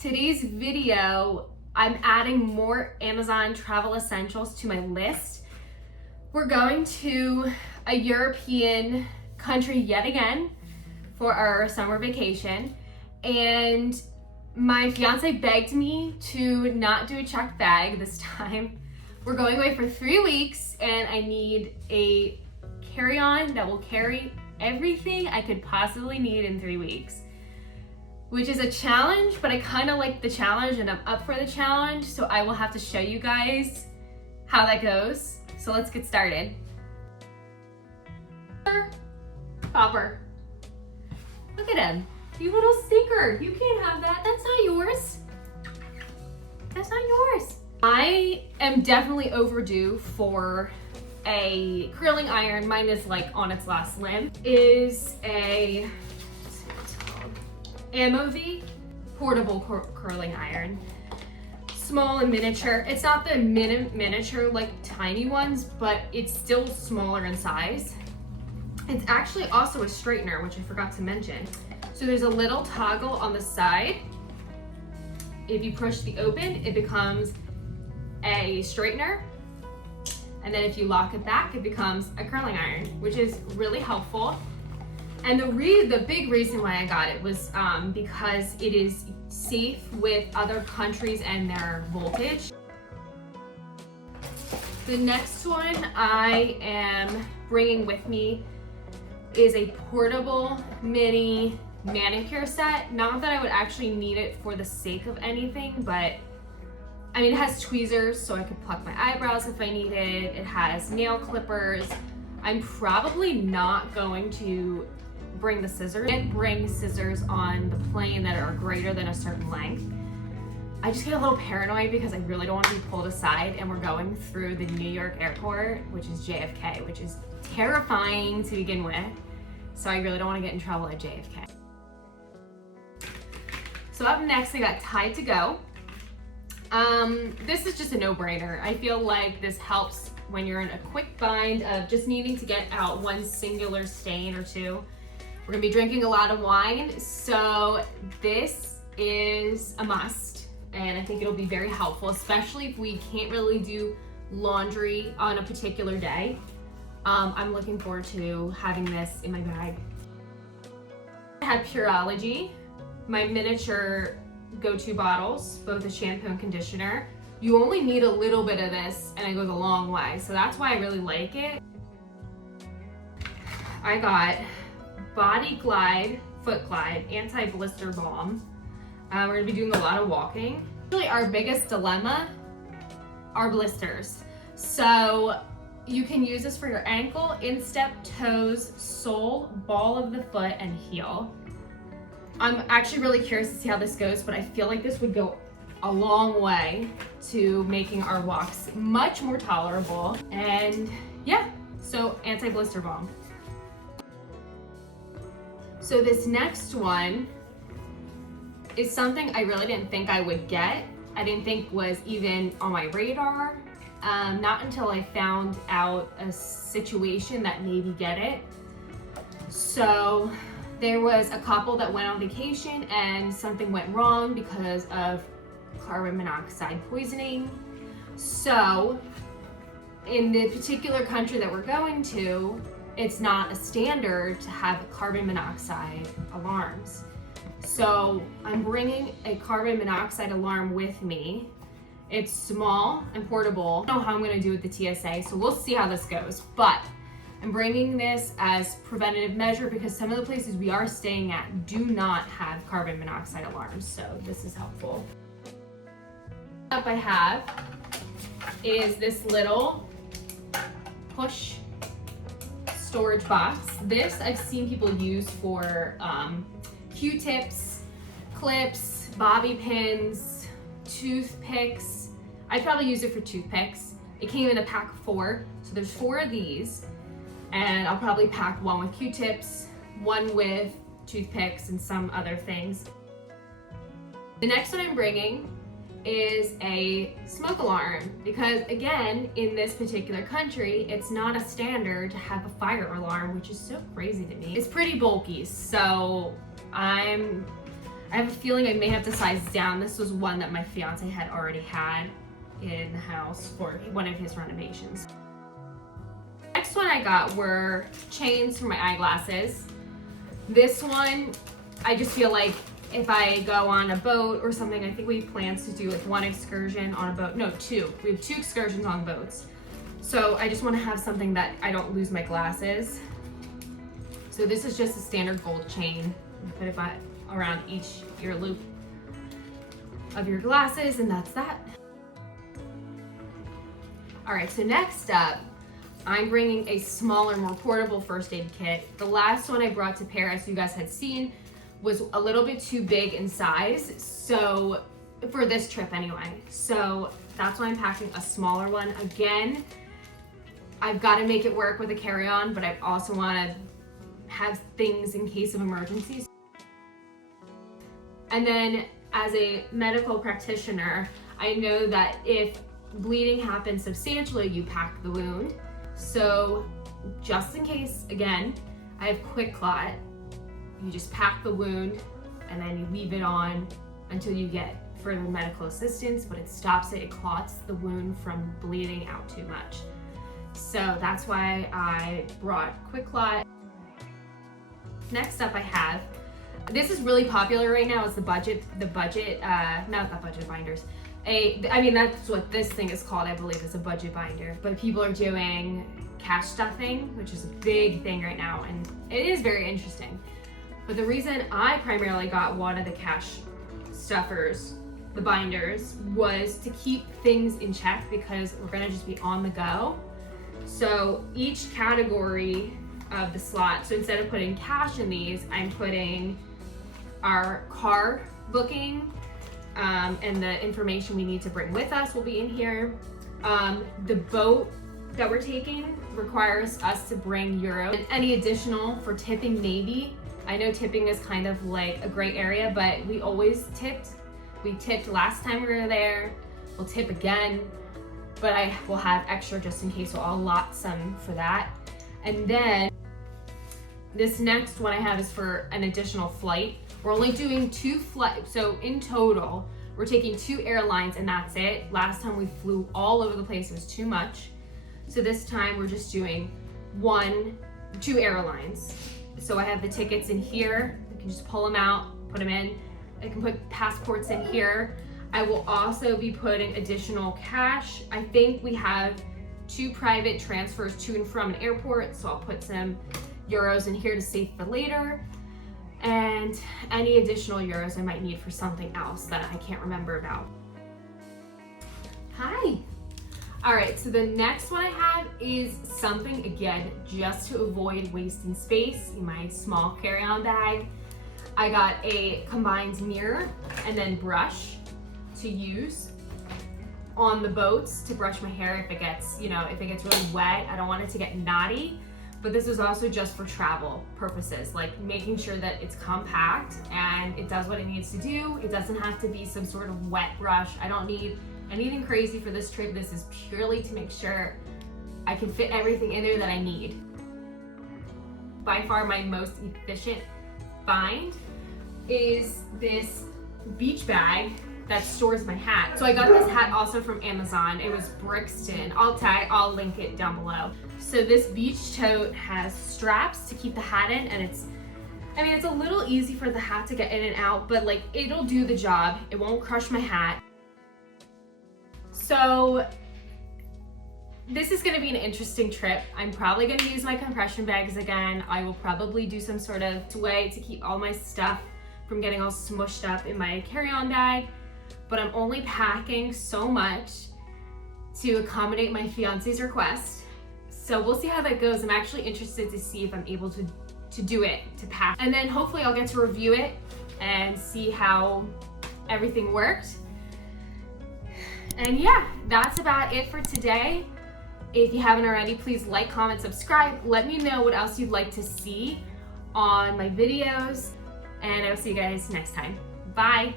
Today's video, I'm adding more Amazon travel essentials to my list. We're going to a European country yet again for our summer vacation, and my fiance begged me to not do a checked bag this time. We're going away for 3 weeks and I need a carry-on that will carry everything I could possibly need in 3 weeks, which is a challenge, but I kind of like the challenge and I'm up for the challenge, so I will have to show you guys how that goes. So let's get started. Popper. Look at him. You little stinker. You can't have that. That's not yours. That's not yours. I am definitely overdue for a curling iron. Mine is like on its last limb. Is a, let's see what it's called, MOV portable curling iron. Small and miniature. It's not the miniature like tiny ones, but it's still smaller in size. It's actually also a straightener, which I forgot to mention. So there's a little toggle on the side. If you push the open, it becomes a straightener. And then if you lock it back, it becomes a curling iron, which is really helpful. And the big reason why I got it was because it is safe with other countries and their voltage. The next one I am bringing with me is a portable mini manicure set. Not that I would actually need it for the sake of anything, but I mean, it has tweezers so I could pluck my eyebrows if I need it. It has nail clippers. I'm probably not going to bring the scissors. I can't bring scissors on the plane that are greater than a certain length. I just get a little paranoid because I really don't want to be pulled aside, and we're going through the New York airport, which is JFK, which is terrifying to begin with. So I really don't want to get in trouble at JFK. So up next, I got Tide to Go. This is just a no-brainer. I feel like this helps when you're in a quick bind of just needing to get out one singular stain or two. We're gonna be drinking a lot of wine, so this is a must, and I think it'll be very helpful, especially if we can't really do laundry on a particular day. I'm looking forward to having this in my bag. I have Pureology, my miniature go-to bottles, both a shampoo and conditioner. You only need a little bit of this and it goes a long way, so that's why I really like it. I got Body Glide, Foot Glide, Anti-Blister Balm. We're gonna be doing a lot of walking. Really, our biggest dilemma are blisters. So you can use this for your ankle, instep, toes, sole, ball of the foot, and heel. I'm actually really curious to see how this goes, but I feel like this would go a long way to making our walks much more tolerable. And yeah, so anti-blister balm. So this next one is something I really didn't think I would get. I didn't think was even on my radar. Not until I found out a situation that made me get it. So there was a couple that went on vacation and something went wrong because of carbon monoxide poisoning. So in the particular country that we're going to, it's not a standard to have carbon monoxide alarms. So I'm bringing a carbon monoxide alarm with me. It's small and portable. I don't know how I'm gonna do with the TSA, so we'll see how this goes. But I'm bringing this as preventative measure because some of the places we are staying at do not have carbon monoxide alarms, so this is helpful. Up I have is this little push storage box. This I've seen people use for Q-tips, clips, bobby pins, toothpicks. I'd probably use it for toothpicks. It came in a pack of 4, so there's 4 of these, and I'll probably pack one with Q-tips, one with toothpicks, and some other things. The next one I'm bringing is a smoke alarm because, again, in this particular country, it's not a standard to have a fire alarm, which is so crazy to me. It's pretty bulky, so I'm I have a feeling I may have to size down. This was one that my fiance had already had in the house for one of his renovations. Next one I got were chains for my eyeglasses. This one, I just feel like if I go on a boat or something, I think we plan to do like one excursion on a boat. No, two. We have 2 excursions on boats. So I just want to have something that I don't lose my glasses. So this is just a standard gold chain. You put it around each ear loop of your glasses, and that's that. All right, so next up, I'm bringing a smaller, more portable first aid kit. The last one I brought to Paris, you guys had seen, was a little bit too big in size, so for this trip anyway. So that's why I'm packing a smaller one. Again, I've got to make it work with a carry-on, but I also want to have things in case of emergencies. And then as a medical practitioner, I know that if bleeding happens substantially, you pack the wound. So just in case, again, I have QuikClot. You just pack the wound and then you leave it on until you get further medical assistance, but it stops it, it clots the wound from bleeding out too much. So that's why I brought QuikClot. Next up I have, this is really popular right now, it's not the budget binders. I mean, that's what this thing is called, I believe, is a budget binder, but people are doing cash stuffing, which is a big thing right now, and it is very interesting. But the reason I primarily got one of the cash stuffers, the binders, was to keep things in check because we're gonna just be on the go. So each category of the slot, so instead of putting cash in these, I'm putting our car booking, and the information we need to bring with us will be in here. The boat that we're taking requires us to bring euros. And any additional for tipping, maybe. I know tipping is kind of like a gray area, but we always tipped. We tipped last time we were there. We'll tip again, but I will have extra just in case, so I'll allot some for that. And then this next one I have is for an additional flight. We're only doing 2 flights, so in total, we're taking 2 airlines and that's it. Last time we flew all over the place, it was too much. So this time we're just doing 2 airlines. So I have the tickets in here. I can just pull them out, put them in. I can put passports in here. I will also be putting additional cash. I think we have 2 private transfers to and from an airport, so I'll put some euros in here to save for later. And any additional euros I might need for something else that I can't remember about. Hi. All right, so the next one I have is something, again, just to avoid wasting space in my small carry-on bag. I got a combined mirror and then brush to use on the boats to brush my hair if it gets, if it gets really wet. I don't want it to get knotty, but this is also just for travel purposes, like making sure that it's compact and it does what it needs to do. It doesn't have to be some sort of wet brush. I don't need anything crazy for this trip. This is purely to make sure I can fit everything in there that I need. By far my most efficient find is this beach bag that stores my hat. So I got this hat also from Amazon. It was Brixton. I'll link it down below. So this beach tote has straps to keep the hat in, and it's a little easy for the hat to get in and out, but like it'll do the job. It won't crush my hat. So this is gonna be an interesting trip. I'm probably gonna use my compression bags again. I will probably do some sort of way to keep all my stuff from getting all smushed up in my carry-on bag, but I'm only packing so much to accommodate my fiance's request. So we'll see how that goes. I'm actually interested to see if I'm able to do it, to pack. And then hopefully I'll get to review it and see how everything worked. And yeah, that's about it for today. If you haven't already, please like, comment, subscribe. Let me know what else you'd like to see on my videos. And I'll see you guys next time. Bye.